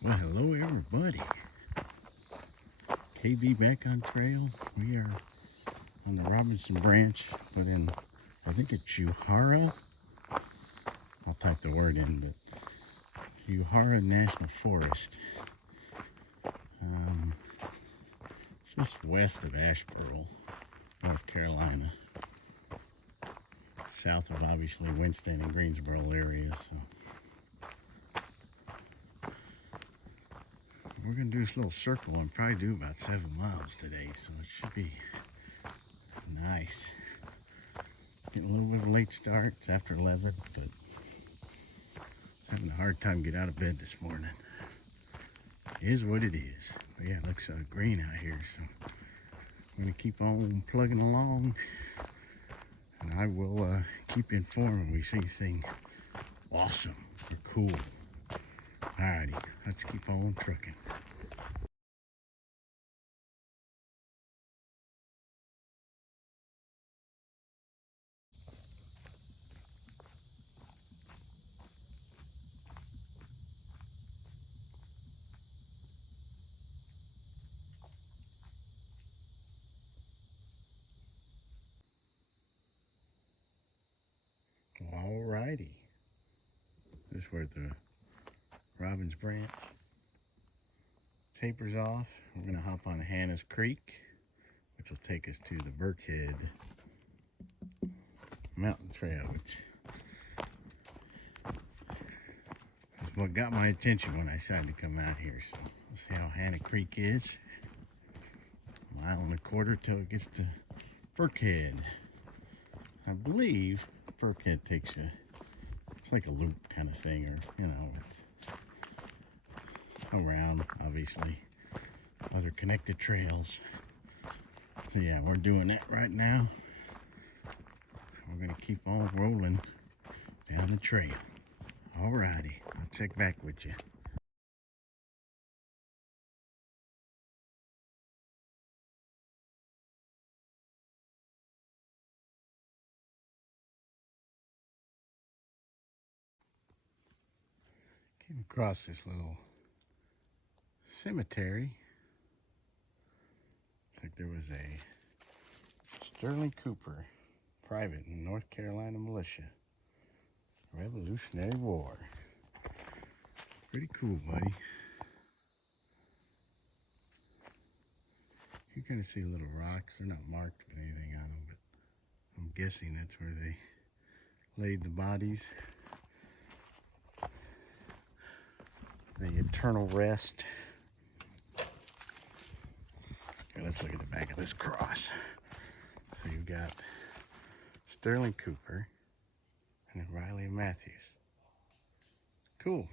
Well, hello everybody. KB back on trail. We are on the Robinson Branch, but in, I think it's Uwharrie. I'll type the word in, but Uwharrie National Forest. Um, just west of Asheboro, North Carolina. South of obviously Winston and Greensboro area. So we're going to do this little circle and probably do about 7 miles today. So it should be nice. Getting a little bit of a late start. It's after 11, but having a hard time getting out of bed this morning. It is what it is. But yeah, it looks green out here, so I'm going to keep on plugging along, and I will keep you informed when we see anything awesome or cool. Alrighty, let's keep on trucking. Alrighty, this is where the Robbins Branch tapers off. We're going to hop on Hannah's Creek, which will take us to the Birkhead Mountain Trail, which is what got my attention when I decided to come out here. So we'll see how Hannah Creek is. A mile and a quarter till it gets to Birkhead. I believe Birkhead takes it's like a loop kind of thing, or, around, obviously, other connected trails. So yeah, we're doing that right now. We're gonna keep on rolling down the trail. Alrighty, I'll check back with you. Came across this little cemetery. Looks like there was a Sterling Cooper, private in North Carolina militia, Revolutionary War. Pretty cool, buddy. You kind of see little rocks. They're not marked with anything on them, but I'm guessing that's where they laid the bodies. The eternal rest. Okay, let's look at the back of this cross. So you've got Sterling Cooper and Riley Matthews. Cool.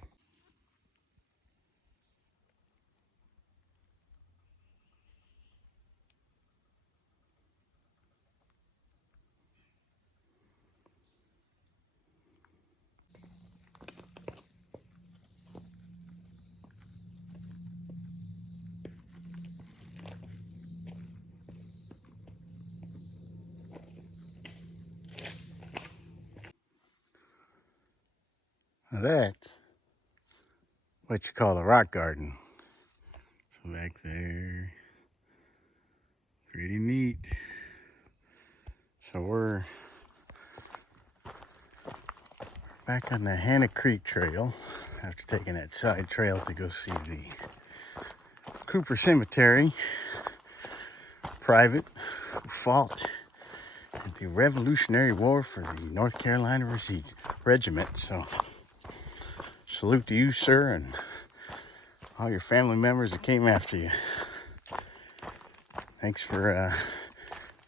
Now that's what you call a rock garden. So back there, pretty neat. So we're back on the Hannah Creek Trail after taking that side trail to go see the Cooper Cemetery, private, who fought at the Revolutionary War for the North Carolina Regiment. So salute to you, sir, and all your family members that came after you. Thanks for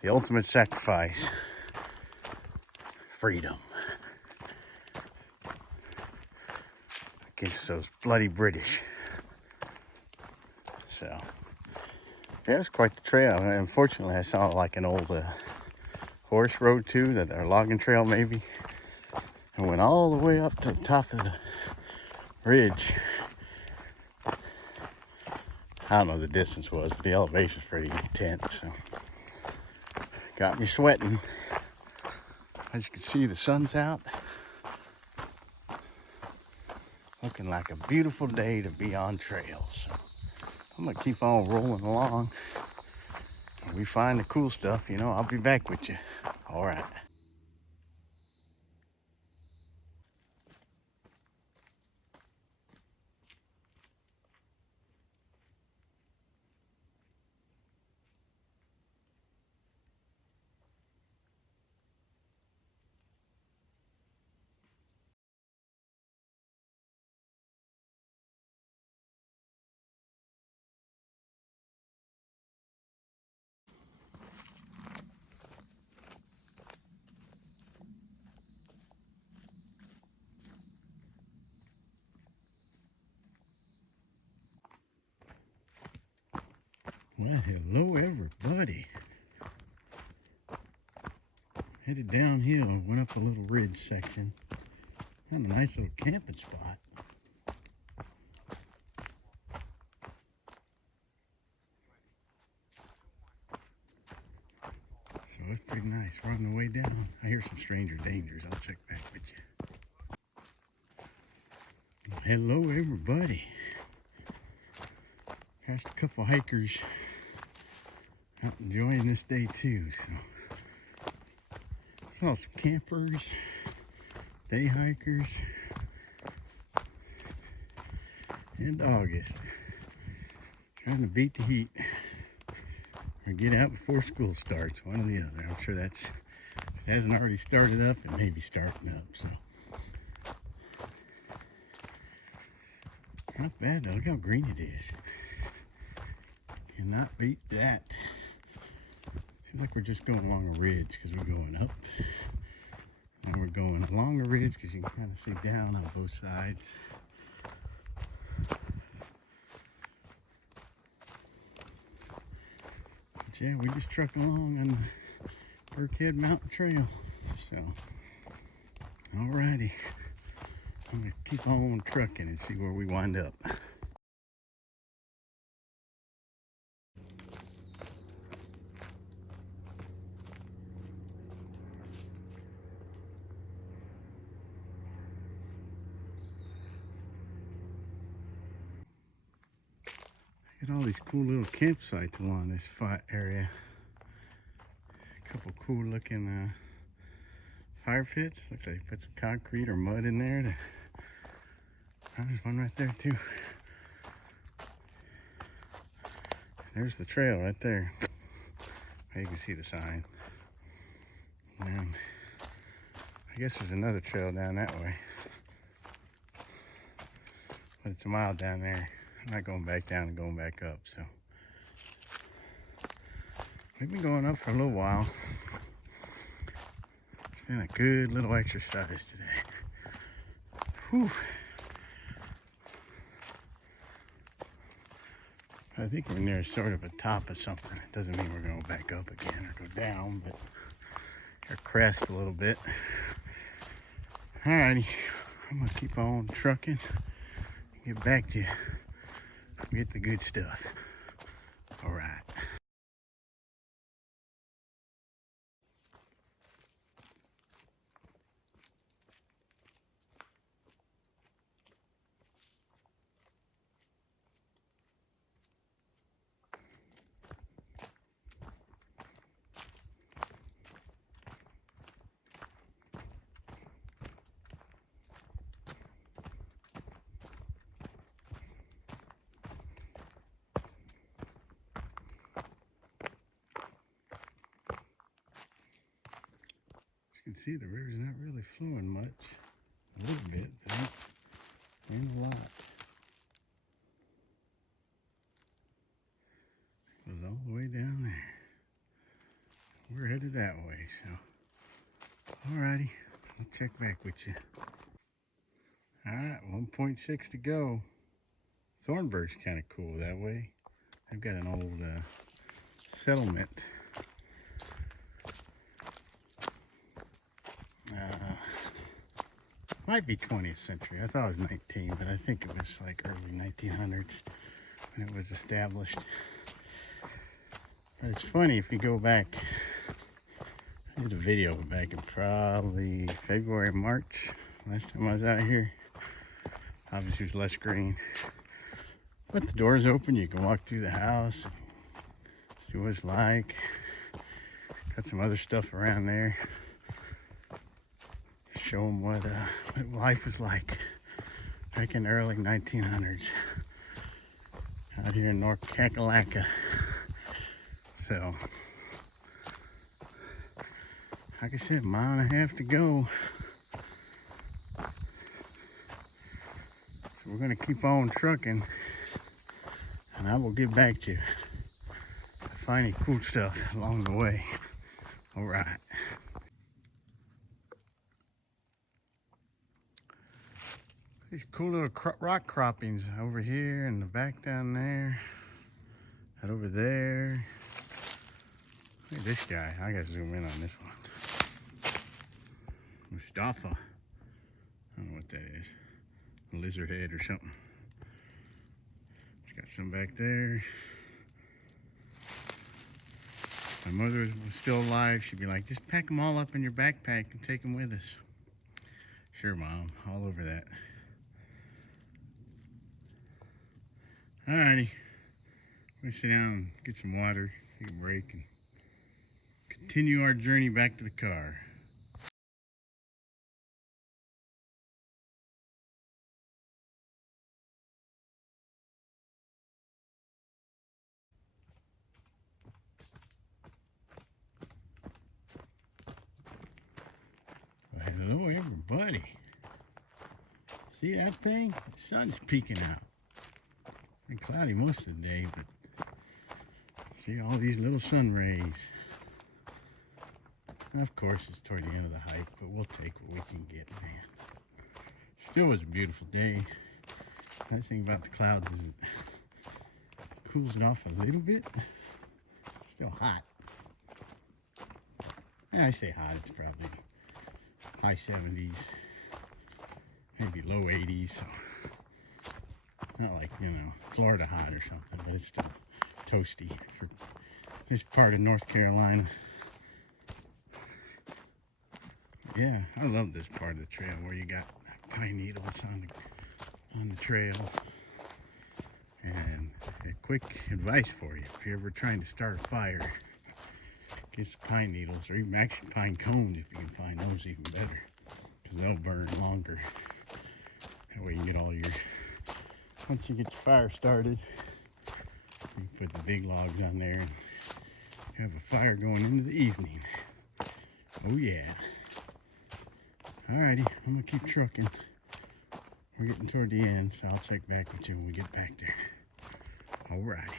the ultimate sacrifice, freedom, against those bloody British. So yeah, it was quite the trail. Unfortunately, I saw like an old horse road too, or logging trail maybe, and went all the way up to the top of the ridge. I don't know what the distance was, but the elevation's pretty intense, so got me sweating. As you can see, the sun's out. Looking like a beautiful day to be on trails. So I'm gonna keep on rolling along. When we find the cool stuff, I'll be back with you. All right. Well, hello everybody. Headed downhill, went up a little ridge section. Found a nice little camping spot. So it's pretty nice. We're on the way down. I hear some stranger dangers. I'll check back with you. Well, hello everybody. Passed a couple hikers out enjoying this day too. So saw some campers, day hikers, and August trying to beat the heat or get out before school starts, one or the other. I'm sure if it hasn't already started up, it may be starting up. So not bad though. Look how green it is. Cannot beat that. Seems like we're just going along a ridge because we're going up. And we're going along a ridge because you can kind of see down on both sides. But yeah, we're just trucking along on the Birkhead Mountain Trail. So, alrighty. I'm going to keep on trucking and see where we wind up. Got all these cool little campsites along this flat area. A couple cool looking fire pits. Looks like they put some concrete or mud in there. Oh, there's one right there too. There's the trail right there. You can see the sign. And I guess there's another trail down that way. But it's a mile down there. I'm not going back down and going back up, so. We've been going up for a little while. It's been a good little exercise today. Whew. I think we're near sort of a top of something. It doesn't mean we're going to back up again or go down, but or crest a little bit. Alrighty, I'm going to keep on trucking. Get back to you. Get the good stuff. All right. You can see the river's not really flowing much. A little bit, but ain't a lot. It goes all the way down there. We're headed that way, so. Alrighty, I'll check back with you. Alright, 1.6 to go. Thornburg's kind of cool that way. I've got an old settlement. Might be 20th century. I thought it was 19, but I think it was like early 1900s when it was established. But it's funny if you go back. I did a video back in probably February, March. Last time I was out here. Obviously there's less green. But the door's open, you can walk through the house, see what it's like. Got some other stuff around there. Show them what life was like back in the early 1900s out here in North Kakalaka. So, like I said, 1.5 miles to go. So we're gonna keep on trucking, and I will get back to you if I find any cool stuff along the way. All right. These cool little rock croppings over here in the back down there. Right over there. Look at this guy. I gotta zoom in on this one. Mustafa. I don't know what that is. A lizard head or something. It's got some back there. My mother was still alive. She'd be like, just pack them all up in your backpack and take them with us. Sure, Mom. All over that. Alrighty. We're gonna sit down and get some water, take a break, and continue our journey back to the car. Well, hello, everybody. See that thing? The sun's peeking out. It's cloudy most of the day, but see all these little sun rays. And of course, it's toward the end of the hike, but we'll take what we can get, man. Still was a beautiful day. Nice thing about the clouds is it cools it off a little bit. Still hot. Yeah, I say hot, it's probably high 70s, maybe low 80s, so not like, you know, Florida hot or something, but it's still toasty for this part of North Carolina. Yeah, I love this part of the trail where you got pine needles on the trail. And a quick advice for you, if you're ever trying to start a fire, get some pine needles, or even actually pine cones if you can find those, even better, because they'll burn longer. That way you get all your, once you get your fire started, you put the big logs on there and you have a fire going into the evening. Oh yeah. Alrighty, I'm gonna keep trucking. We're getting toward the end, so I'll check back with you when we get back there. Alrighty.